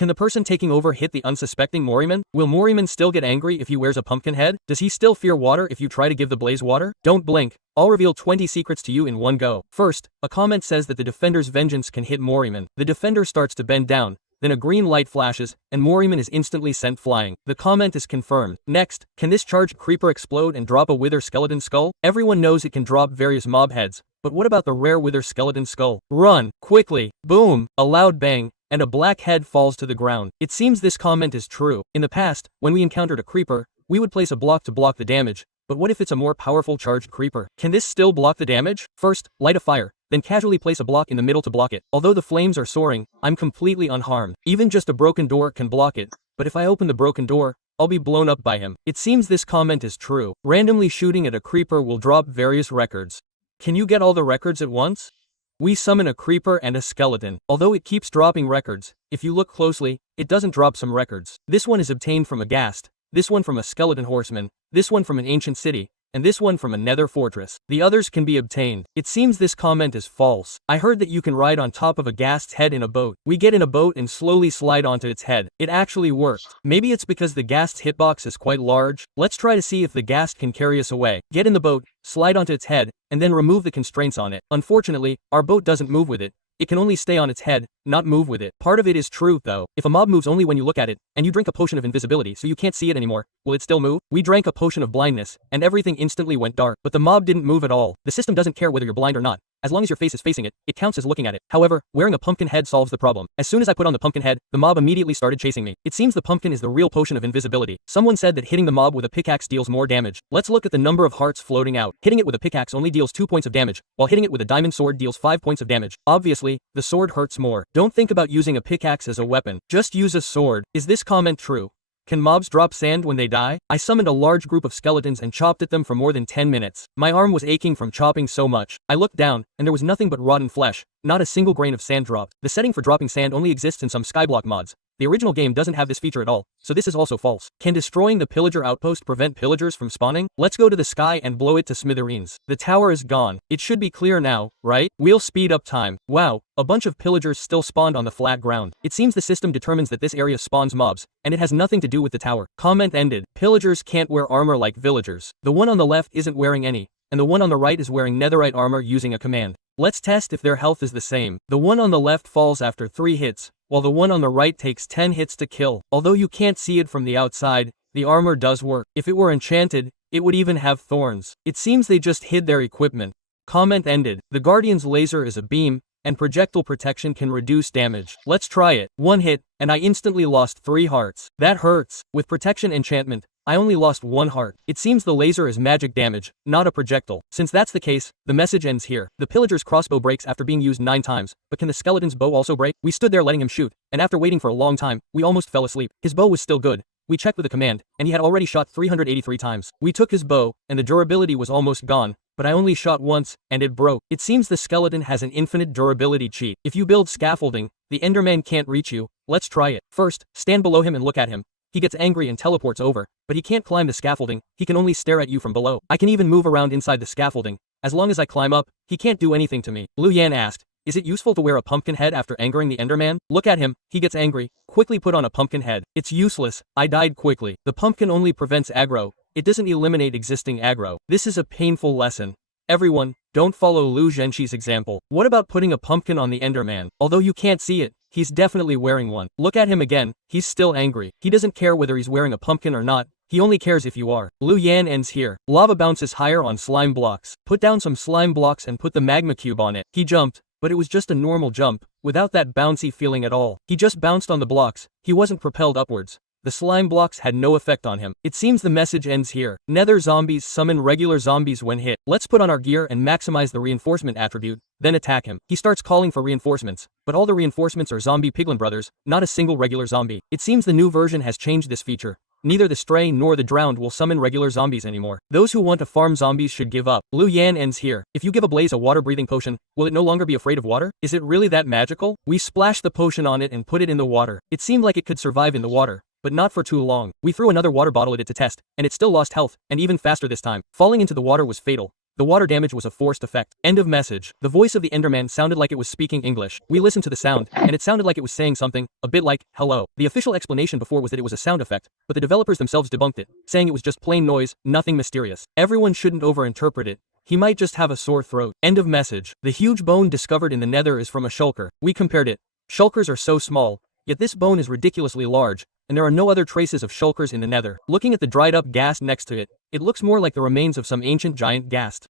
Can the person taking over hit the unsuspecting Morryman? Will Morryman still get angry if he wears a pumpkin head? Does he still fear water if you try to give the blaze water? Don't blink. I'll reveal 20 secrets to you in one go. First, a comment says that the defender's vengeance can hit Morryman. The defender starts to bend down. Then a green light flashes, and Morryman is instantly sent flying. The comment is confirmed. Next, can this charged creeper explode and drop a wither skeleton skull? Everyone knows it can drop various mob heads, but what about the rare wither skeleton skull? Run, quickly, boom, a loud bang, and a black head falls to the ground. It seems this comment is true. In the past, when we encountered a creeper, we would place a block to block the damage, but what if it's a more powerful charged creeper? Can this still block the damage? First, light a fire, then casually place a block in the middle to block it. Although the flames are soaring, I'm completely unharmed. Even just a broken door can block it, but if I open the broken door, I'll be blown up by him. It seems this comment is true. Randomly shooting at a creeper will drop various records. Can you get all the records at once? We summon a creeper and a skeleton. Although it keeps dropping records, if you look closely, it doesn't drop some records. This one is obtained from a ghast, this one from a skeleton horseman, this one from an ancient city, and this one from a nether fortress. The others can be obtained. It seems this comment is false. I heard that you can ride on top of a ghast's head in a boat. We get in a boat and slowly slide onto its head. It actually worked. Maybe it's because the ghast's hitbox is quite large. Let's try to see if the ghast can carry us away. Get in the boat, slide onto its head, and then remove the constraints on it. Unfortunately, our boat doesn't move with it. It can only stay on its head, not move with it. Part of it is true, though. If a mob moves only when you look at it, and you drink a potion of invisibility so you can't see it anymore, will it still move? We drank a potion of blindness, and everything instantly went dark. But the mob didn't move at all. The system doesn't care whether you're blind or not. As long as your face is facing it, it counts as looking at it. However, wearing a pumpkin head solves the problem. As soon as I put on the pumpkin head, the mob immediately started chasing me. It seems the pumpkin is the real potion of invisibility. Someone said that hitting the mob with a pickaxe deals more damage. Let's look at the number of hearts floating out. Hitting it with a pickaxe only deals 2 points of damage, while hitting it with a diamond sword deals 5 points of damage. Obviously, the sword hurts more. Don't think about using a pickaxe as a weapon. Just use a sword. Is this comment true? Can mobs drop sand when they die? I summoned a large group of skeletons and chopped at them for more than 10 minutes. My arm was aching from chopping so much. I looked down, and there was nothing but rotten flesh. Not a single grain of sand dropped. The setting for dropping sand only exists in some skyblock mods. The original game doesn't have this feature at all, so this is also false. Can destroying the pillager outpost prevent pillagers from spawning? Let's go to the sky and blow it to smithereens. The tower is gone. It should be clear now, right? We'll speed up time. Wow, a bunch of pillagers still spawned on the flat ground. It seems the system determines that this area spawns mobs, and it has nothing to do with the tower. Comment ended. Pillagers can't wear armor like villagers. The one on the left isn't wearing any, and the one on the right is wearing netherite armor using a command. Let's test if their health is the same. The one on the left falls after 3 hits, while the one on the right takes 10 hits to kill. Although you can't see it from the outside, the armor does work. If it were enchanted, it would even have thorns. It seems they just hid their equipment. Comment ended. The Guardian's laser is a beam, and projectile protection can reduce damage. Let's try it. 1 hit, and I instantly lost 3 hearts. That hurts. With protection enchantment, I only lost 1 heart. It seems the laser is magic damage, not a projectile. Since that's the case, the message ends here. The pillager's crossbow breaks after being used 9 times, but can the skeleton's bow also break? We stood there letting him shoot, and after waiting for a long time, we almost fell asleep. His bow was still good. We checked with a command, and he had already shot 383 times. We took his bow, and the durability was almost gone, but I only shot once, and it broke. It seems the skeleton has an infinite durability cheat. If you build scaffolding, the Enderman can't reach you. Let's try it. First, stand below him and look at him. He gets angry and teleports over, but he can't climb the scaffolding, he can only stare at you from below. I can even move around inside the scaffolding. As long as I climb up, he can't do anything to me. Lu Yan asked, is it useful to wear a pumpkin head after angering the Enderman? Look at him, he gets angry. Quickly put on a pumpkin head. It's useless, I died quickly. The pumpkin only prevents aggro, it doesn't eliminate existing aggro. This is a painful lesson. Everyone, don't follow Lu Zhenshi's example. What about putting a pumpkin on the Enderman? Although you can't see it, he's definitely wearing one. Look at him again, he's still angry. He doesn't care whether he's wearing a pumpkin or not, he only cares if you are. Lu Yan ends here. Lava bounces higher on slime blocks. Put down some slime blocks and put the magma cube on it. He jumped, but it was just a normal jump, without that bouncy feeling at all. He just bounced on the blocks, he wasn't propelled upwards. The slime blocks had no effect on him. It seems the message ends here. Nether zombies summon regular zombies when hit. Let's put on our gear and maximize the reinforcement attribute, then attack him. He starts calling for reinforcements, but all the reinforcements are zombie piglin brothers, not a single regular zombie. It seems the new version has changed this feature. Neither the stray nor the drowned will summon regular zombies anymore. Those who want to farm zombies should give up. Lu Yan ends here. If you give a blaze a water-breathing potion, will it no longer be afraid of water? Is it really that magical? We splashed the potion on it and put it in the water. It seemed like it could survive in the water, but not for too long. We threw another water bottle at it to test, and it still lost health, and even faster this time. Falling into the water was fatal. The water damage was a forced effect. End of message. The voice of the Enderman sounded like it was speaking English. We listened to the sound, and it sounded like it was saying something, a bit like, hello. The official explanation before was that it was a sound effect, but the developers themselves debunked it, saying it was just plain noise, nothing mysterious. Everyone shouldn't overinterpret it. He might just have a sore throat. End of message. The huge bone discovered in the nether is from a shulker. We compared it. Shulkers are so small, yet this bone is ridiculously large, and there are no other traces of shulkers in the nether. Looking at the dried up ghast next to it, it looks more like the remains of some ancient giant ghast.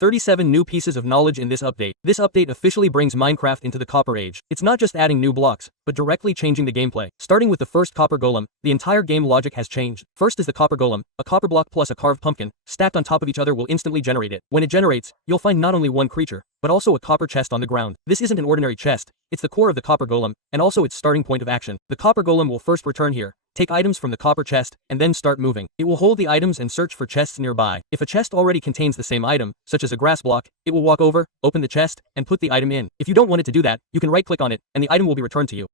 37 new pieces of knowledge in this update. This update officially brings Minecraft into the Copper Age. It's not just adding new blocks, but directly changing the gameplay. Starting with the first copper golem, the entire game logic has changed. First is the copper golem. A copper block plus a carved pumpkin, stacked on top of each other will instantly generate it. When it generates, you'll find not only one creature, but also a copper chest on the ground. This isn't an ordinary chest, it's the core of the copper golem, and also its starting point of action. The copper golem will first return here, take items from the copper chest, and then start moving. It will hold the items and search for chests nearby. If a chest already contains the same item, such as a grass block, it will walk over, open the chest, and put the item in. If you don't want it to do that, you can right-click on it, and the item will be returned to you.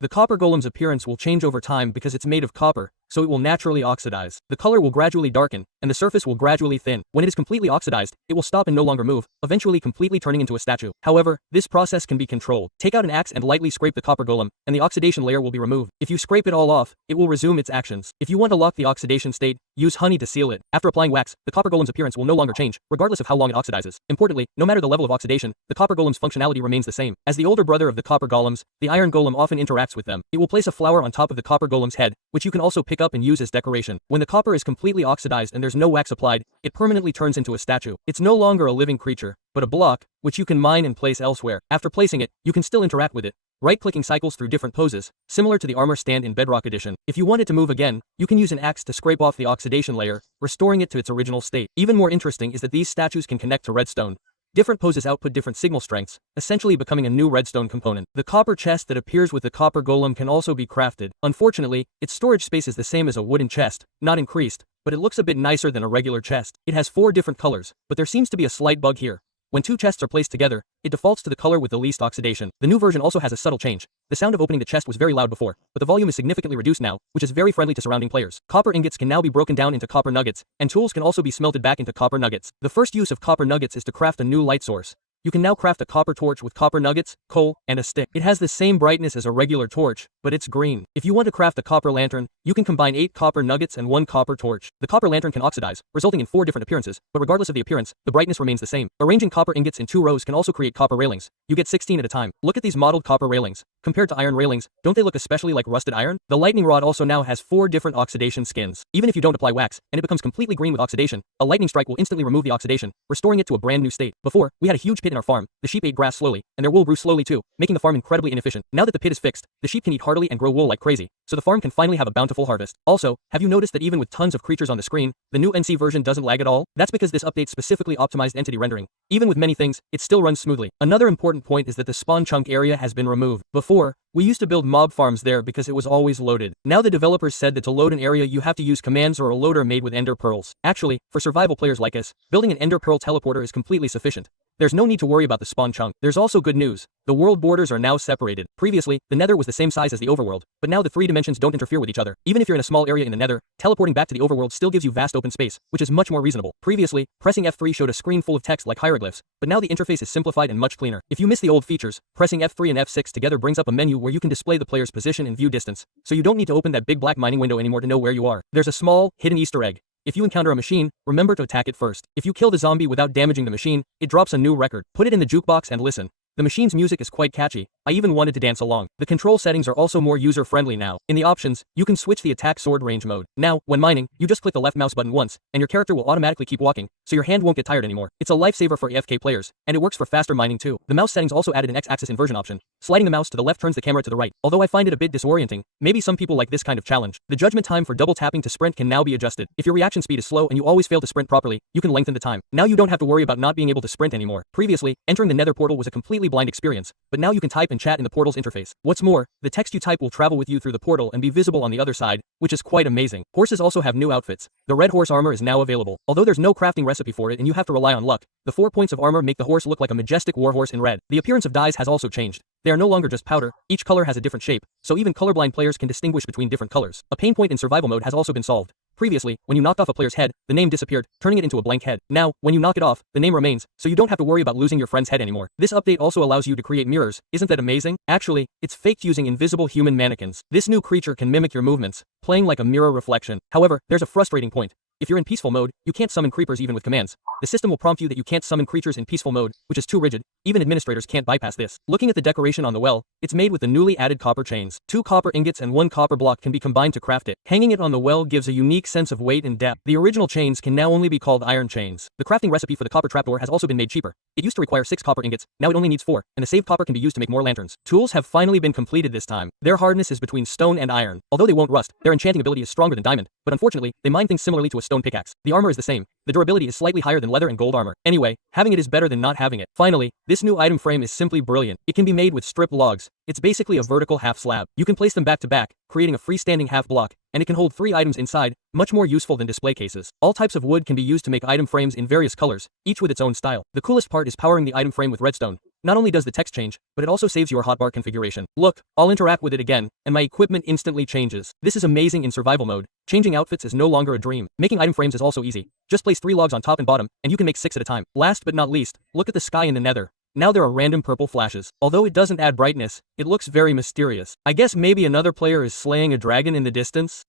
The copper golem's appearance will change over time because it's made of copper, so it will naturally oxidize. The color will gradually darken, and the surface will gradually thin. When it is completely oxidized, it will stop and no longer move, eventually completely turning into a statue. However, this process can be controlled. Take out an axe and lightly scrape the copper golem, and the oxidation layer will be removed. If you scrape it all off, it will resume its actions. If you want to lock the oxidation state, use honey to seal it. After applying wax, the copper golem's appearance will no longer change, regardless of how long it oxidizes. Importantly, no matter the level of oxidation, the copper golem's functionality remains the same. As the older brother of the copper golems, the iron golem often interacts with them. It will place a flower on top of the copper golem's head, which you can also pick up and use as decoration. When the copper is completely oxidized and there's no wax applied, it permanently turns into a statue. It's no longer a living creature, but a block, which you can mine and place elsewhere. After placing it, you can still interact with it. Right-clicking cycles through different poses, similar to the armor stand in Bedrock Edition. If you want it to move again, you can use an axe to scrape off the oxidation layer, restoring it to its original state. Even more interesting is that these statues can connect to redstone. Different poses output different signal strengths, essentially becoming a new redstone component. The copper chest that appears with the copper golem can also be crafted. Unfortunately, its storage space is the same as a wooden chest, not increased, but it looks a bit nicer than a regular chest. It has 4 different colors, but there seems to be a slight bug here. When 2 chests are placed together, it defaults to the color with the least oxidation. The new version also has a subtle change. The sound of opening the chest was very loud before, but the volume is significantly reduced now, which is very friendly to surrounding players. Copper ingots can now be broken down into copper nuggets, and tools can also be smelted back into copper nuggets. The first use of copper nuggets is to craft a new light source. You can now craft a copper torch with copper nuggets, coal, and a stick. It has the same brightness as a regular torch, but it's green. If you want to craft a copper lantern, you can combine 8 copper nuggets and 1 copper torch. The copper lantern can oxidize, resulting in 4 different appearances, but regardless of the appearance, the brightness remains the same. Arranging copper ingots in 2 rows can also create copper railings. You get 16 at a time. Look at these modeled copper railings. Compared to iron railings, don't they look especially like rusted iron? The lightning rod also now has 4 different oxidation skins. Even if you don't apply wax, and it becomes completely green with oxidation, a lightning strike will instantly remove the oxidation, restoring it to a brand new state. Before, we had a huge pit in our farm. The sheep ate grass slowly, and their wool grew slowly too, making the farm incredibly inefficient. Now that the pit is fixed, the sheep can eat heartily and grow wool like crazy, so the farm can finally have a bountiful harvest. Also, have you noticed that even with tons of creatures on the screen, the new NC version doesn't lag at all? That's because this update specifically optimized entity rendering. Even with many things, it still runs smoothly. Another important point is that the spawn chunk area has been removed. Before, we used to build mob farms there because it was always loaded. Now the developers said that to load an area you have to use commands or a loader made with ender pearls. Actually, for survival players like us, building an ender pearl teleporter is completely sufficient. There's no need to worry about the spawn chunk. There's also good news. The world borders are now separated. Previously, the nether was the same size as the overworld, but now the 3 dimensions don't interfere with each other. Even if you're in a small area in the nether, teleporting back to the overworld still gives you vast open space, which is much more reasonable. Previously, pressing F3 showed a screen full of text like hieroglyphs, but now the interface is simplified and much cleaner. If you miss the old features, pressing F3 and F6 together brings up a menu where you can display the player's position and view distance, so you don't need to open that big black mining window anymore to know where you are. There's a small, hidden Easter egg. If you encounter a machine, remember to attack it first. If you kill the zombie without damaging the machine, it drops a new record. Put it in the jukebox and listen. The machine's music is quite catchy. I even wanted to dance along. The control settings are also more user-friendly now. In the options, you can switch the attack sword range mode. Now, when mining, you just click the left mouse button once, and your character will automatically keep walking, so your hand won't get tired anymore. It's a lifesaver for AFK players, and it works for faster mining too. The mouse settings also added an X-axis inversion option. Sliding the mouse to the left turns the camera to the right. Although I find it a bit disorienting, maybe some people like this kind of challenge. The judgment time for double tapping to sprint can now be adjusted. If your reaction speed is slow and you always fail to sprint properly, you can lengthen the time. Now you don't have to worry about not being able to sprint anymore. Previously, entering the nether portal was a completely blind experience, but now you can type and chat in the portal's interface. What's more, the text you type will travel with you through the portal and be visible on the other side, which is quite amazing. Horses also have new outfits. The red horse armor is now available. Although there's no crafting recipe for it and you have to rely on luck, the 4 points of armor make the horse look like a majestic warhorse in red. The appearance of dyes has also changed. They are no longer just powder, each color has a different shape, so even colorblind players can distinguish between different colors. A pain point in survival mode has also been solved. Previously, when you knocked off a player's head, the name disappeared, turning it into a blank head. Now, when you knock it off, the name remains, so you don't have to worry about losing your friend's head anymore. This update also allows you to create mirrors. Isn't that amazing? Actually, it's faked using invisible human mannequins. This new creature can mimic your movements, playing like a mirror reflection. However, there's a frustrating point. If you're in peaceful mode, you can't summon creepers even with commands. The system will prompt you that you can't summon creatures in peaceful mode, which is too rigid. Even administrators can't bypass this. Looking at the decoration on the well, it's made with the newly added copper chains. 2 copper ingots and 1 copper block can be combined to craft it. Hanging it on the well gives a unique sense of weight and depth. The original chains can now only be called iron chains. The crafting recipe for the copper trapdoor has also been made cheaper. It used to require 6 copper ingots, now it only needs 4, and the saved copper can be used to make more lanterns. Tools have finally been completed this time. Their hardness is between stone and iron. Although they won't rust, their enchanting ability is stronger than diamond, but unfortunately, they mine things similarly to a stone pickaxe. The armor is the same. The durability is slightly higher than leather and gold armor. Anyway, having it is better than not having it. Finally, this new item frame is simply brilliant. It can be made with stripped logs. It's basically a vertical half slab. You can place them back to back, creating a freestanding half block, and it can hold 3 items inside, much more useful than display cases. All types of wood can be used to make item frames in various colors, each with its own style. The coolest part is powering the item frame with redstone. Not only does the text change, but it also saves your hotbar configuration. Look, I'll interact with it again, and my equipment instantly changes. This is amazing in survival mode. Changing outfits is no longer a dream. Making item frames is also easy. Just place 3 logs on top and bottom, and you can make 6 at a time. Last but not least, look at the sky in the nether. Now there are random purple flashes. Although it doesn't add brightness, it looks very mysterious. I guess maybe another player is slaying a dragon in the distance?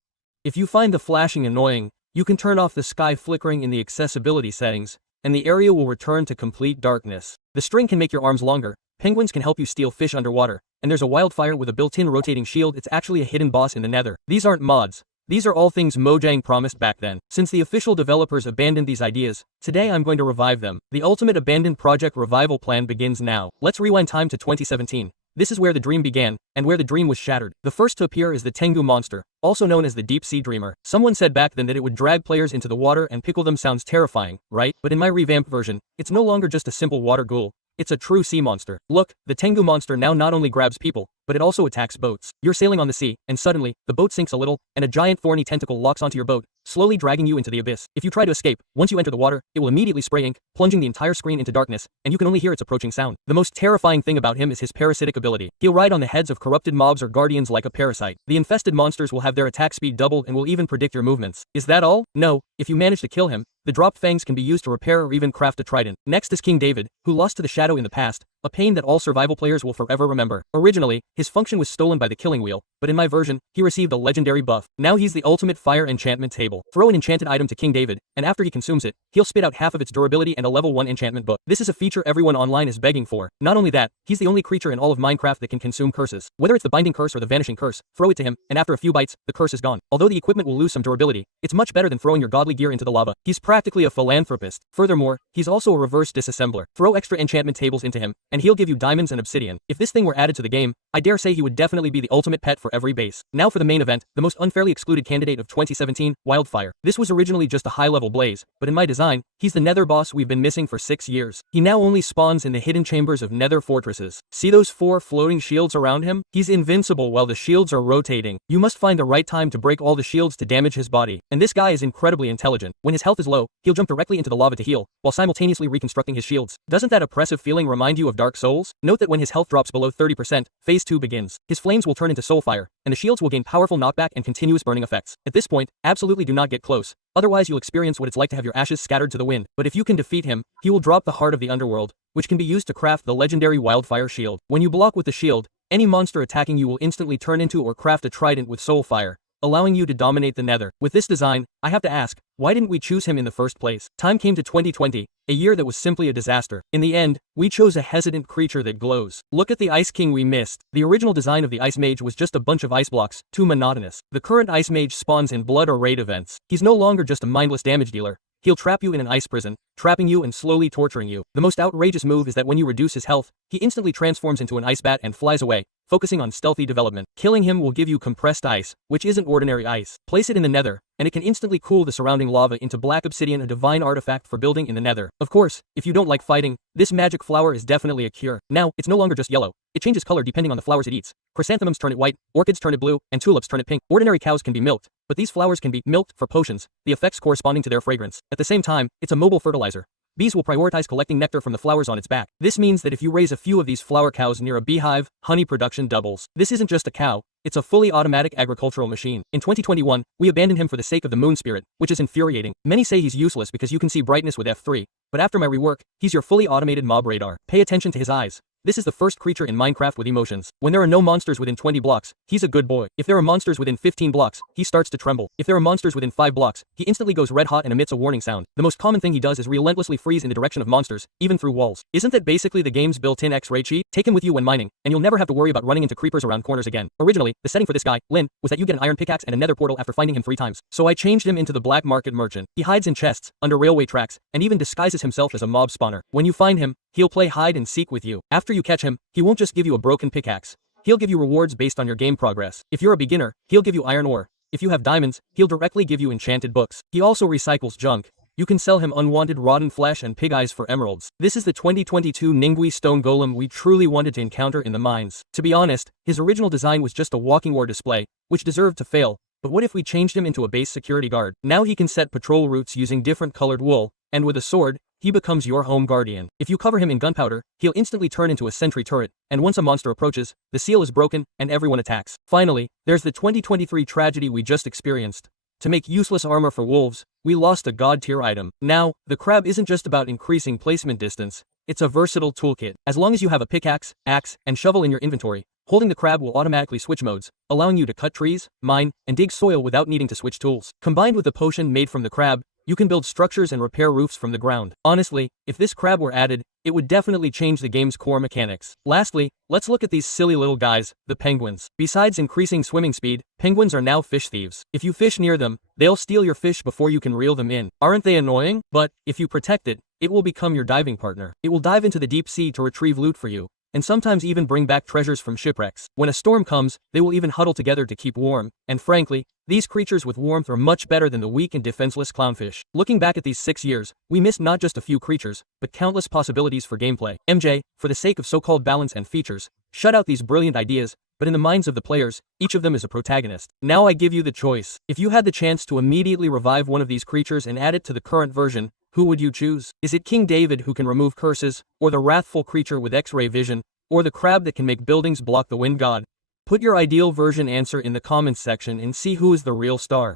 If you find the flashing annoying, you can turn off the sky flickering in the accessibility settings, and the area will return to complete darkness. The string can make your arms longer, penguins can help you steal fish underwater, and there's a wildfire with a built-in rotating shield. It's actually a hidden boss in the nether. These aren't mods. These are all things Mojang promised back then. Since the official developers abandoned these ideas, today I'm going to revive them. The ultimate abandoned project revival plan begins now. Let's rewind time to 2017. This is where the dream began, and where the dream was shattered. The first to appear is the Tengu monster, also known as the Deep Sea Dreamer. Someone said back then that it would drag players into the water and pickle them. Sounds terrifying, right? But in my revamped version, it's no longer just a simple water ghoul. It's a true sea monster. Look, the Tengu monster now not only grabs people, but it also attacks boats. You're sailing on the sea, and suddenly, the boat sinks a little, and a giant thorny tentacle locks onto your boat, slowly dragging you into the abyss. If you try to escape, once you enter the water, it will immediately spray ink, plunging the entire screen into darkness, and you can only hear its approaching sound. The most terrifying thing about him is his parasitic ability. He'll ride on the heads of corrupted mobs or guardians like a parasite. The infested monsters will have their attack speed doubled and will even predict your movements. Is that all? No. If you manage to kill him, the dropped fangs can be used to repair or even craft a trident. Next is King David, who lost to the shadow in the past, a pain that all survival players will forever remember. Originally, his function was stolen by the killing wheel, but in my version, he received a legendary buff. Now he's the ultimate fire enchantment table. Throw an enchanted item to King David, and after he consumes it, he'll spit out half of its durability and a level 1 enchantment book. This is a feature everyone online is begging for. Not only that, he's the only creature in all of Minecraft that can consume curses. Whether it's the binding curse or the vanishing curse, throw it to him, and after a few bites, the curse is gone. Although the equipment will lose some durability, it's much better than throwing your godly gear into the lava. He's practically a philanthropist. Furthermore, he's also a reverse disassembler. Throw extra enchantment tables into him, and he'll give you diamonds and obsidian. If this thing were added to the game, I dare say he would definitely be the ultimate pet for every base. Now for the main event, the most unfairly excluded candidate of 2017, Wildfire. This was originally just a high-level blaze, but in my design, he's the nether boss we've been missing for 6 years. He now only spawns in the hidden chambers of nether fortresses. See those 4 floating shields around him? He's invincible while the shields are rotating. You must find the right time to break all the shields to damage his body. And this guy is incredibly intelligent. When his health is low, he'll jump directly into the lava to heal, while simultaneously reconstructing his shields. Doesn't that oppressive feeling remind you of Dark Souls? Note that when his health drops below 30%, Phase 2 begins. His flames will turn into soul fire, and the shields will gain powerful knockback and continuous burning effects. At this point, absolutely do not get close. Otherwise you'll experience what it's like to have your ashes scattered to the wind. But if you can defeat him, he will drop the heart of the underworld, which can be used to craft the legendary Wildfire shield. When you block with the shield, any monster attacking you will instantly turn into or craft a trident with soul fire, allowing you to dominate the nether. With this design, I have to ask, why didn't we choose him in the first place? Time came to 2020, a year that was simply a disaster. In the end, we chose a hesitant creature that glows. Look at the Ice King we missed. The original design of the Ice Mage was just a bunch of ice blocks, too monotonous. The current Ice Mage spawns in blood or raid events. He's no longer just a mindless damage dealer. He'll trap you in an ice prison, trapping you and slowly torturing you. The most outrageous move is that when you reduce his health, he instantly transforms into an ice bat and flies away, focusing on stealthy development. Killing him will give you compressed ice, which isn't ordinary ice. Place it in the nether, and it can instantly cool the surrounding lava into black obsidian, a divine artifact for building in the nether. Of course, if you don't like fighting, this magic flower is definitely a cure. Now, it's no longer just yellow. It changes color depending on the flowers it eats. Chrysanthemums turn it white, orchids turn it blue, and tulips turn it pink. Ordinary cows can be milked, but these flowers can be milked for potions, the effects corresponding to their fragrance. At the same time, it's a mobile fertilizer. Bees will prioritize collecting nectar from the flowers on its back. This means that if you raise a few of these flower cows near a beehive, honey production doubles. This isn't just a cow, it's a fully automatic agricultural machine. In 2021, we abandoned him for the sake of the moon spirit, which is infuriating. Many say he's useless because you can see brightness with F3, but after my rework, he's your fully automated mob radar. Pay attention to his eyes. This is the first creature in Minecraft with emotions. When there are no monsters within 20 blocks, he's a good boy. If there are monsters within 15 blocks, he starts to tremble. If there are monsters within 5 blocks, he instantly goes red hot and emits a warning sound. The most common thing he does is relentlessly freeze in the direction of monsters, even through walls. Isn't that basically the game's built-in X-ray cheat? Take him with you when mining, and you'll never have to worry about running into creepers around corners again. Originally, the setting for this guy, Lynn, was that you get an iron pickaxe and a nether portal after finding him 3 times. So I changed him into the black market merchant. He hides in chests, under railway tracks, and even disguises himself as a mob spawner. When you find him, he'll play hide and seek with you. After you catch him, he won't just give you a broken pickaxe. He'll give you rewards based on your game progress. If you're a beginner, he'll give you iron ore. If you have diamonds, he'll directly give you enchanted books. He also recycles junk. You can sell him unwanted rotten flesh and pig eyes for emeralds. This is the 2022 Ningui stone golem we truly wanted to encounter in the mines. To be honest, his original design was just a walking ore display, which deserved to fail. But what if we changed him into a base security guard? Now he can set patrol routes using different colored wool, and with a sword, he becomes your home guardian. If you cover him in gunpowder, he'll instantly turn into a sentry turret, and once a monster approaches, the seal is broken, and everyone attacks. Finally, there's the 2023 tragedy we just experienced. To make useless armor for wolves, we lost a god-tier item. Now, the crab isn't just about increasing placement distance, it's a versatile toolkit. As long as you have a pickaxe, axe, and shovel in your inventory, holding the crab will automatically switch modes, allowing you to cut trees, mine, and dig soil without needing to switch tools. Combined with the potion made from the crab, you can build structures and repair roofs from the ground. Honestly, if this crab were added, it would definitely change the game's core mechanics. Lastly, let's look at these silly little guys, the penguins. Besides increasing swimming speed, penguins are now fish thieves. If you fish near them, they'll steal your fish before you can reel them in. Aren't they annoying? But, if you protect it, it will become your diving partner. It will dive into the deep sea to retrieve loot for you, and sometimes even bring back treasures from shipwrecks. When a storm comes, they will even huddle together to keep warm, and frankly, these creatures with warmth are much better than the weak and defenseless clownfish. Looking back at these 6 years, we missed not just a few creatures, but countless possibilities for gameplay. MJ, for the sake of so-called balance and features, shut out these brilliant ideas, but in the minds of the players, each of them is a protagonist. Now I give you the choice. If you had the chance to immediately revive one of these creatures and add it to the current version, who would you choose? Is it King David who can remove curses, or the wrathful creature with X-ray vision, or the crab that can make buildings block the wind god? Put your ideal version answer in the comments section and see who is the real star.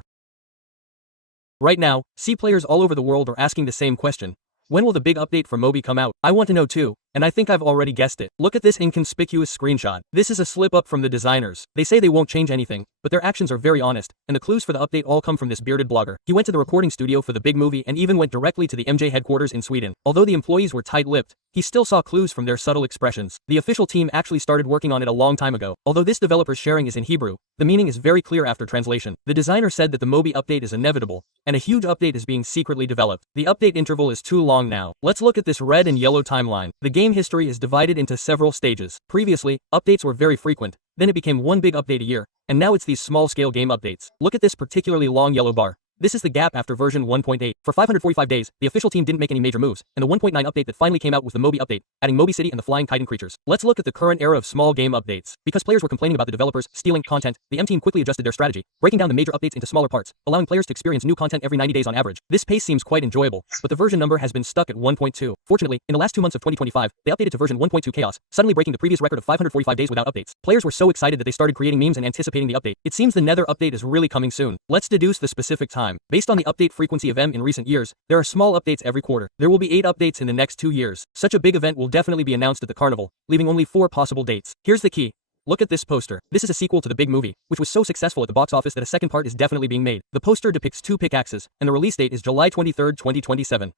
Right now, C players all over the world are asking the same question. When will the big update for Moby come out? I want to know too, and I think I've already guessed it. Look at this inconspicuous screenshot. This is a slip up from the designers. They say they won't change anything, but their actions are very honest, and the clues for the update all come from this bearded blogger. He went to the recording studio for the big movie and even went directly to the MJ headquarters in Sweden. Although the employees were tight-lipped, he still saw clues from their subtle expressions. The official team actually started working on it a long time ago. Although this developer's sharing is in Hebrew, the meaning is very clear after translation. The designer said that the Moby update is inevitable, and a huge update is being secretly developed. The update interval is too long now. Let's look at this red and yellow timeline. The game history is divided into several stages. Previously, updates were very frequent, then it became one big update a year, and now it's these small-scale game updates. Look at this particularly long yellow bar. This is the gap after version 1.8. For 545 days, the official team didn't make any major moves, and the 1.9 update that finally came out was the Moby update, adding Moby City and the flying chitin creatures. Let's look at the current era of small game updates. Because players were complaining about the developers stealing content, the M team quickly adjusted their strategy, breaking down the major updates into smaller parts, allowing players to experience new content every 90 days on average. This pace seems quite enjoyable, but the version number has been stuck at 1.2. Fortunately, in the last 2 months of 2025, they updated to version 1.2 Chaos, suddenly breaking the previous record of 545 days without updates. Players were so excited that they started creating memes and anticipating the update. It seems the Nether update is really coming soon. Let's deduce the specific time. Based on the update frequency of M in recent years, there are small updates every quarter. There will be 8 updates in the next 2 years. Such a big event will definitely be announced at the carnival, leaving only 4 possible dates. Here's the key. Look at this poster. This is a sequel to the big movie, which was so successful at the box office that a second part is definitely being made. The poster depicts 2 pickaxes, and the release date is July 23, 2027.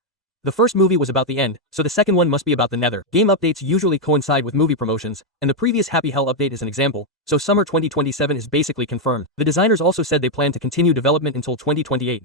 The first movie was about the end, so the second one must be about the Nether. Game updates usually coincide with movie promotions, and the previous Happy Hell update is an example, so summer 2027 is basically confirmed. The designers also said they plan to continue development until 2028.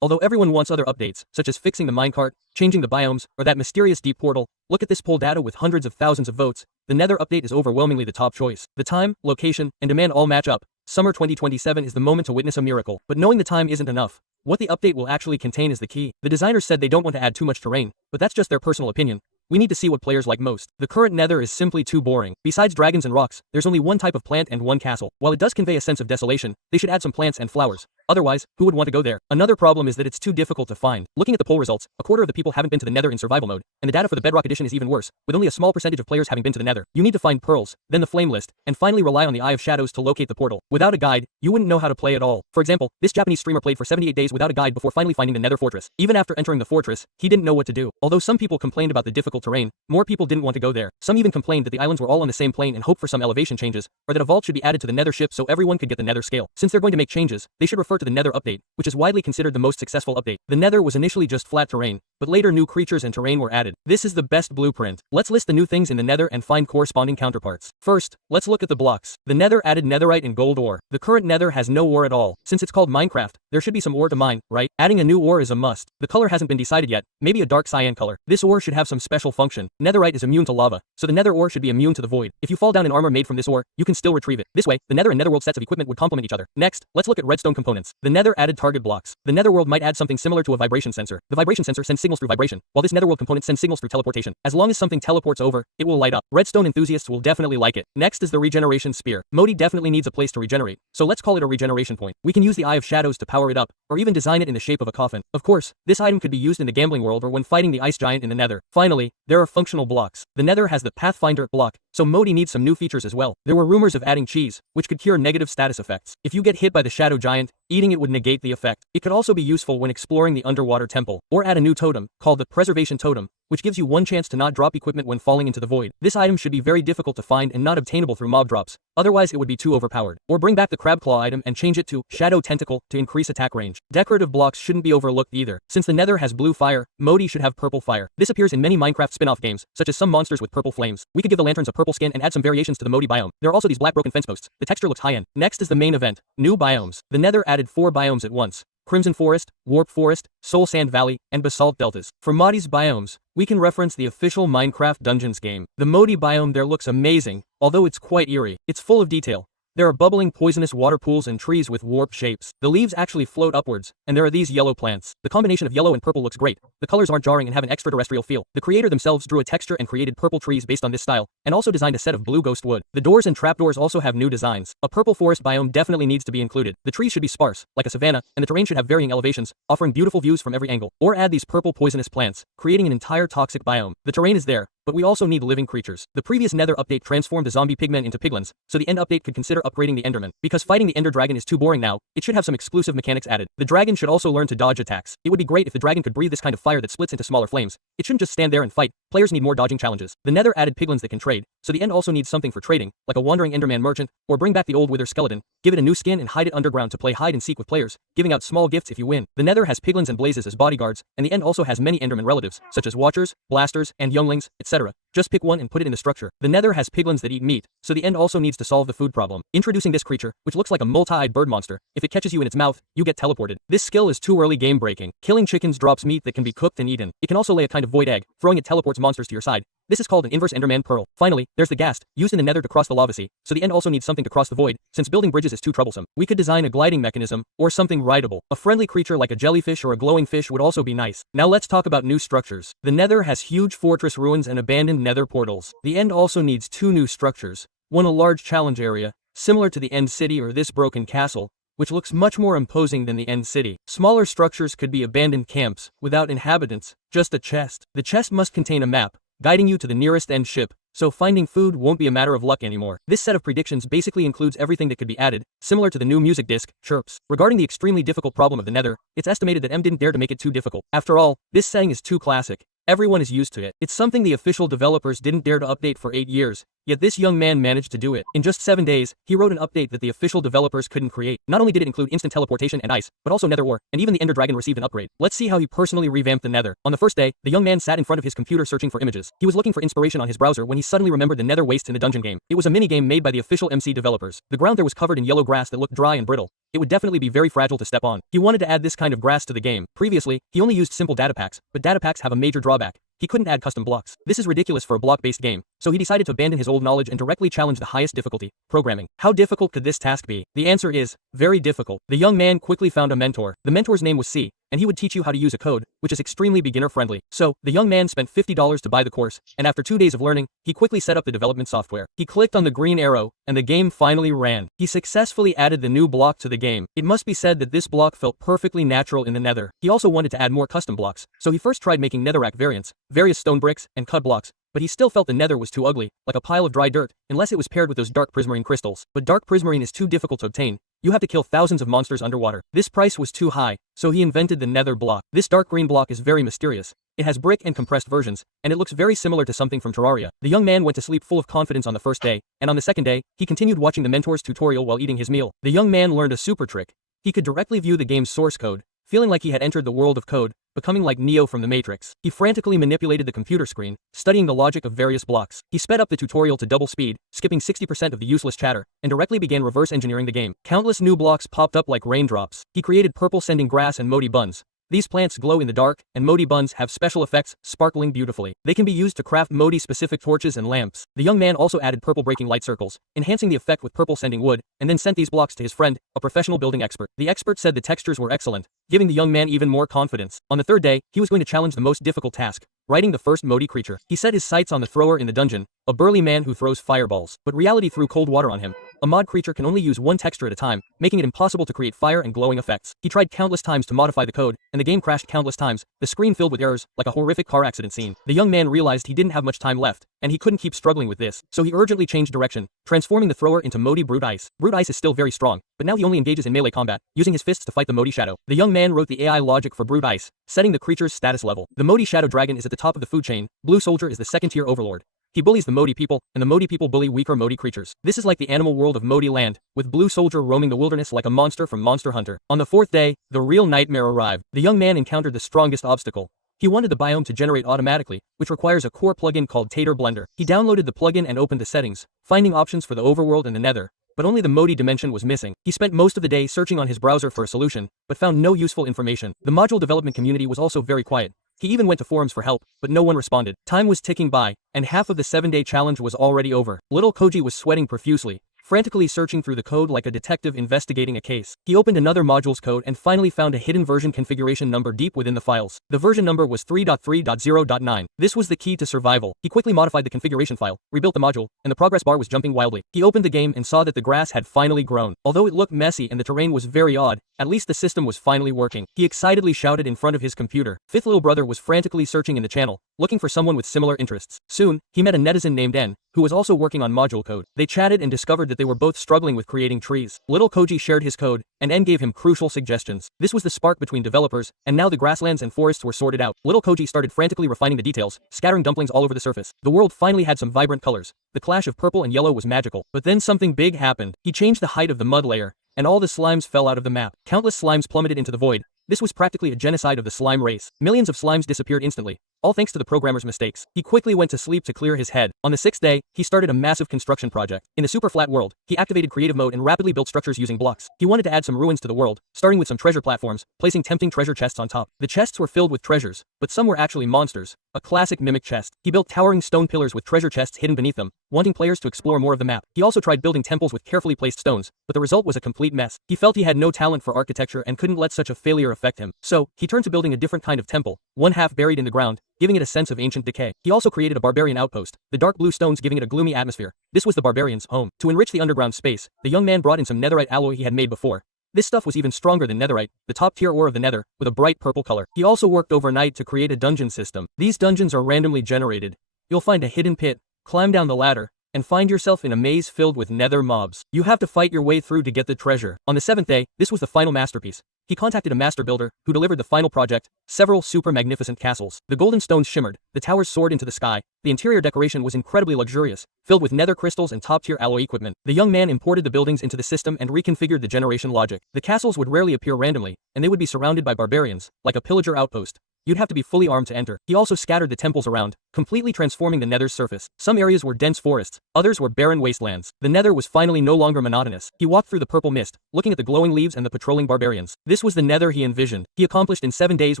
Although everyone wants other updates, such as fixing the minecart, changing the biomes, or that mysterious deep portal, look at this poll data with hundreds of thousands of votes. The Nether update is overwhelmingly the top choice. The time, location, and demand all match up. Summer 2027 is the moment to witness a miracle. But knowing the time isn't enough. What the update will actually contain is the key. The designers said they don't want to add too much terrain, but that's just their personal opinion. We need to see what players like most. The current Nether is simply too boring. Besides dragons and rocks, there's only one type of plant and one castle. While it does convey a sense of desolation, they should add some plants and flowers. Otherwise, who would want to go there? Another problem is that it's too difficult to find. Looking at the poll results, a quarter of the people haven't been to the Nether in survival mode, and the data for the Bedrock edition is even worse, with only a small percentage of players having been to the Nether. You need to find pearls, then the flame list, and finally rely on the Eye of Shadows to locate the portal. Without a guide, you wouldn't know how to play at all. For example, this Japanese streamer played for 78 days without a guide before finally finding the Nether fortress. Even after entering the fortress, he didn't know what to do. Although some people complained about the difficult terrain, more people didn't want to go there. Some even complained that the islands were all on the same plane and hoped for some elevation changes, or that a vault should be added to the Nether ship so everyone could get the Nether scale. Since they're going to make changes, they should refer to the Nether update, which is widely considered the most successful update. The Nether was initially just flat terrain, but later new creatures and terrain were added. This is the best blueprint. Let's list the new things in the Nether and find corresponding counterparts. First, let's look at the blocks. The Nether added netherite and gold ore. The current Nether has no ore at all. Since it's called Minecraft, there should be some ore to mine, right? Adding a new ore is a must. The color hasn't been decided yet, maybe a dark cyan color. This ore should have some special function. Netherite is immune to lava, so the Nether ore should be immune to the void. If you fall down in armor made from this ore, you can still retrieve it. This way, the Nether and Netherworld sets of equipment would complement each other. Next, let's look at redstone components. The Nether added target blocks. The Netherworld might add something similar to a vibration sensor. The vibration sensor sends signals through vibration, while this Netherworld component sends signals through teleportation. As long as something teleports over, it will light up. Redstone enthusiasts will definitely like it. Next is the regeneration spear. Modi definitely needs a place to regenerate, so let's call it a regeneration point. We can use the Eye of Shadows to power it up, or even design it in the shape of a coffin. Of course, this item could be used in the gambling world or when fighting the ice giant in the Nether. Finally, there are functional blocks. The Nether has the Pathfinder block, so Modi needs some new features as well. There were rumors of adding cheese, which could cure negative status effects. If you get hit by the shadow giant, eating it would negate the effect. It could also be useful when exploring the underwater temple, or add a new totem, called the Preservation Totem, which gives you one chance to not drop equipment when falling into the void. This item should be very difficult to find and not obtainable through mob drops, otherwise it would be too overpowered. Or bring back the crab claw item and change it to Shadow Tentacle to increase attack range. Decorative blocks shouldn't be overlooked either. Since the Nether has blue fire, Modi should have purple fire. This appears in many Minecraft spin-off games, such as some monsters with purple flames. We could give the lanterns a purple skin and add some variations to the Modi biome. There are also these black broken fence posts. The texture looks high-end. Next is the main event, new biomes. The Nether added 4 biomes at once: Crimson Forest, Warp Forest, Soul Sand Valley, and Basalt Deltas. For Modi's biomes, we can reference the official Minecraft Dungeons game. The Modi biome there looks amazing, although it's quite eerie. It's full of detail. There are bubbling poisonous water pools and trees with warp shapes. The leaves actually float upwards, and there are these yellow plants. The combination of yellow and purple looks great. The colors aren't jarring and have an extraterrestrial feel. The creator themselves drew a texture and created purple trees based on this style, and also designed a set of blue ghost wood. The doors and trapdoors also have new designs. A purple forest biome definitely needs to be included. The trees should be sparse, like a savanna, and the terrain should have varying elevations, offering beautiful views from every angle. Or add these purple poisonous plants, creating an entire toxic biome. The terrain is there, but we also need living creatures. The previous Nether update transformed the zombie pigmen into piglins, so the end update could consider upgrading the Enderman. Because fighting the Ender Dragon is too boring now, it should have some exclusive mechanics added. The dragon should also learn to dodge attacks. It would be great if the dragon could breathe this kind of fire that splits into smaller flames. It shouldn't just stand there and fight. Players need more dodging challenges. The Nether added piglins that can trade, so the end also needs something for trading, like a wandering Enderman merchant, or bring back the old Wither skeleton, give it a new skin and hide it underground to play hide and seek with players, giving out small gifts if you win. The Nether has piglins and blazes as bodyguards, and the end also has many Enderman relatives, such as watchers, blasters, and younglings, etc. Just pick one and put it in the structure. The Nether has piglins that eat meat, so the end also needs to solve the food problem. Introducing this creature, which looks like a multi-eyed bird monster. If it catches you in its mouth, you get teleported. This skill is too early game breaking. Killing chickens drops meat that can be cooked and eaten. It can also lay a kind of void egg. Throwing it teleports monsters to your side. This is called an inverse Enderman pearl. Finally, there's the ghast, used in the Nether to cross the lava sea, so the end also needs something to cross the void, since building bridges is too troublesome. We could design a gliding mechanism, or something rideable. A friendly creature like a jellyfish or a glowing fish would also be nice. Now let's talk about new structures. The Nether has huge fortress ruins and abandoned Nether portals. The end also needs 2 new structures. One a large challenge area, similar to the End City or this broken castle, which looks much more imposing than the End City. Smaller structures could be abandoned camps, without inhabitants, just a chest. The chest must contain a map, guiding you to the nearest end ship, so finding food won't be a matter of luck anymore. This set of predictions basically includes everything that could be added, similar to the new music disc, Chirps. Regarding the extremely difficult problem of the Nether, it's estimated that M didn't dare to make it too difficult. After all, this setting is too classic. Everyone is used to it. It's something the official developers didn't dare to update for 8 years, yet this young man managed to do it. In just 7 days, he wrote an update that the official developers couldn't create. Not only did it include instant teleportation and ice, but also Nether ore, and even the Ender Dragon received an upgrade. Let's see how he personally revamped the Nether. On the first day, the young man sat in front of his computer searching for images. He was looking for inspiration on his browser when he suddenly remembered the Nether waste in the dungeon game. It was a minigame made by the official MC developers. The ground there was covered in yellow grass that looked dry and brittle. It would definitely be very fragile to step on. He wanted to add this kind of grass to the game. Previously, he only used simple data packs, but data packs have a major drawback. he couldn't add custom blocks. This is ridiculous for a block-based game, so he decided to abandon his old knowledge and directly challenge the highest difficulty, programming. How difficult could this task be? The answer is, very difficult. The young man quickly found a mentor. The mentor's name was C, and he would teach you how to use a code, which is extremely beginner-friendly. So, the young man spent $50 to buy the course, and after 2 days of learning, he quickly set up the development software. He clicked on the green arrow, and the game finally ran. He successfully added the new block to the game. It must be said that this block felt perfectly natural in the nether. He also wanted to add more custom blocks, so he first tried making netherrack variants, various stone bricks, and cut blocks, but he still felt the nether was too ugly, like a pile of dry dirt, unless it was paired with those dark prismarine crystals. But dark prismarine is too difficult to obtain. You have to kill thousands of monsters underwater. This price was too high, so he invented the nether block. This dark green block is very mysterious. It has brick and compressed versions, and it looks very similar to something from Terraria. The young man went to sleep full of confidence on the first day, and on the second day, he continued watching the mentor's tutorial while eating his meal. The young man learned a super trick. He could directly view the game's source code, feeling like he had entered the world of code, becoming like Neo from the Matrix. He frantically manipulated the computer screen, studying the logic of various blocks. He sped up the tutorial to double speed, skipping 60% of the useless chatter, and directly began reverse engineering the game. Countless new blocks popped up like raindrops. He created purple-sending grass and Modi buns. These plants glow in the dark, and Modi buns have special effects, sparkling beautifully. They can be used to craft Modi-specific torches and lamps. The young man also added purple-breaking light circles, enhancing the effect with purple-sending wood, and then sent these blocks to his friend, a professional building expert. The expert said the textures were excellent, giving the young man even more confidence. On the third day, he was going to challenge the most difficult task, writing the first Modi creature. He set his sights on the thrower in the dungeon, a burly man who throws fireballs. But reality threw cold water on him. A mod creature can only use one texture at a time, making it impossible to create fire and glowing effects. He tried countless times to modify the code, and the game crashed countless times, the screen filled with errors, like a horrific car accident scene. The young man realized he didn't have much time left, and he couldn't keep struggling with this, so he urgently changed direction, transforming the thrower into Modi Brute Ice. Brute Ice is still very strong, but now he only engages in melee combat, using his fists to fight the Modi Shadow. The young man wrote the AI logic for Brute Ice, setting the creature's status level. The Modi Shadow Dragon is at the top of the food chain, Blue Soldier is the second-tier overlord. He bullies the Modi people, and the Modi people bully weaker Modi creatures. This is like the animal world of Modi Land, with Blue Soldier roaming the wilderness like a monster from Monster Hunter. On the fourth day, the real nightmare arrived. The young man encountered the strongest obstacle. He wanted the biome to generate automatically, which requires a core plugin called Tater Blender. He downloaded the plugin and opened the settings, finding options for the overworld and the nether, but only the Modi dimension was missing. He spent most of the day searching on his browser for a solution, but found no useful information. The module development community was also very quiet. He even went to forums for help, but no one responded. Time was ticking by, and half of the 7-day challenge was already over. Little Koji was sweating profusely, frantically searching through the code like a detective investigating a case. He opened another module's code and finally found a hidden version configuration number deep within the files. The version number was 3.3.0.9. This was the key to survival. He quickly modified the configuration file, rebuilt the module, and the progress bar was jumping wildly. He opened the game and saw that the grass had finally grown. Although it looked messy and the terrain was very odd, at least the system was finally working. He excitedly shouted in front of his computer. Fifth little brother was frantically searching in the channel, looking for someone with similar interests. Soon, he met a netizen named N, who was also working on module code. They chatted and discovered that they were both struggling with creating trees. Little Koji shared his code, and N gave him crucial suggestions. This was the spark between developers, and now the grasslands and forests were sorted out. Little Koji started frantically refining the details, scattering dumplings all over the surface. The world finally had some vibrant colors. The clash of purple and yellow was magical. But then something big happened. He changed the height of the mud layer, and all the slimes fell out of the map. Countless slimes plummeted into the void. This was practically a genocide of the slime race. Millions of slimes disappeared instantly, all thanks to the programmer's mistakes. He quickly went to sleep to clear his head. On the 6th day, he started a massive construction project. In the super flat world, he activated creative mode and rapidly built structures using blocks. He wanted to add some ruins to the world, starting with some treasure platforms, placing tempting treasure chests on top. The chests were filled with treasures, but some were actually monsters. A classic mimic chest. He built towering stone pillars with treasure chests hidden beneath them, wanting players to explore more of the map. He also tried building temples with carefully placed stones, but the result was a complete mess. He felt he had no talent for architecture and couldn't let such a failure affect him. So, he turned to building a different kind of temple, one half buried in the ground, giving it a sense of ancient decay. He also created a barbarian outpost, the dark blue stones giving it a gloomy atmosphere. This was the barbarian's home. To enrich the underground space, the young man brought in some netherite alloy he had made before. This stuff was even stronger than netherite, the top-tier ore of the nether, with a bright purple color. He also worked overnight to create a dungeon system. These dungeons are randomly generated. You'll find a hidden pit, climb down the ladder, and find yourself in a maze filled with nether mobs. You have to fight your way through to get the treasure. On the 7th day, this was the final masterpiece. He contacted a master builder, who delivered the final project, several super magnificent castles. The golden stones shimmered, the towers soared into the sky, the interior decoration was incredibly luxurious, filled with nether crystals and top-tier alloy equipment. The young man imported the buildings into the system and reconfigured the generation logic. The castles would rarely appear randomly, and they would be surrounded by barbarians, like a pillager outpost. You'd have to be fully armed to enter. He also scattered the temples around, completely transforming the Nether's surface. Some areas were dense forests, others were barren wastelands. The Nether was finally no longer monotonous. He walked through the purple mist, looking at the glowing leaves and the patrolling barbarians. This was the Nether he envisioned. He accomplished in 7 days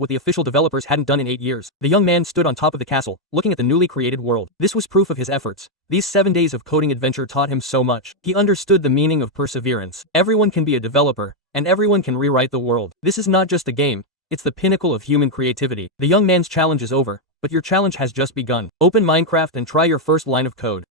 what the official developers hadn't done in 8 years. The young man stood on top of the castle, looking at the newly created world. This was proof of his efforts. These 7 days of coding adventure taught him so much. He understood the meaning of perseverance. Everyone can be a developer, and everyone can rewrite the world. This is not just a game, it's the pinnacle of human creativity. The young man's challenge is over, but your challenge has just begun. Open Minecraft and try your first line of code.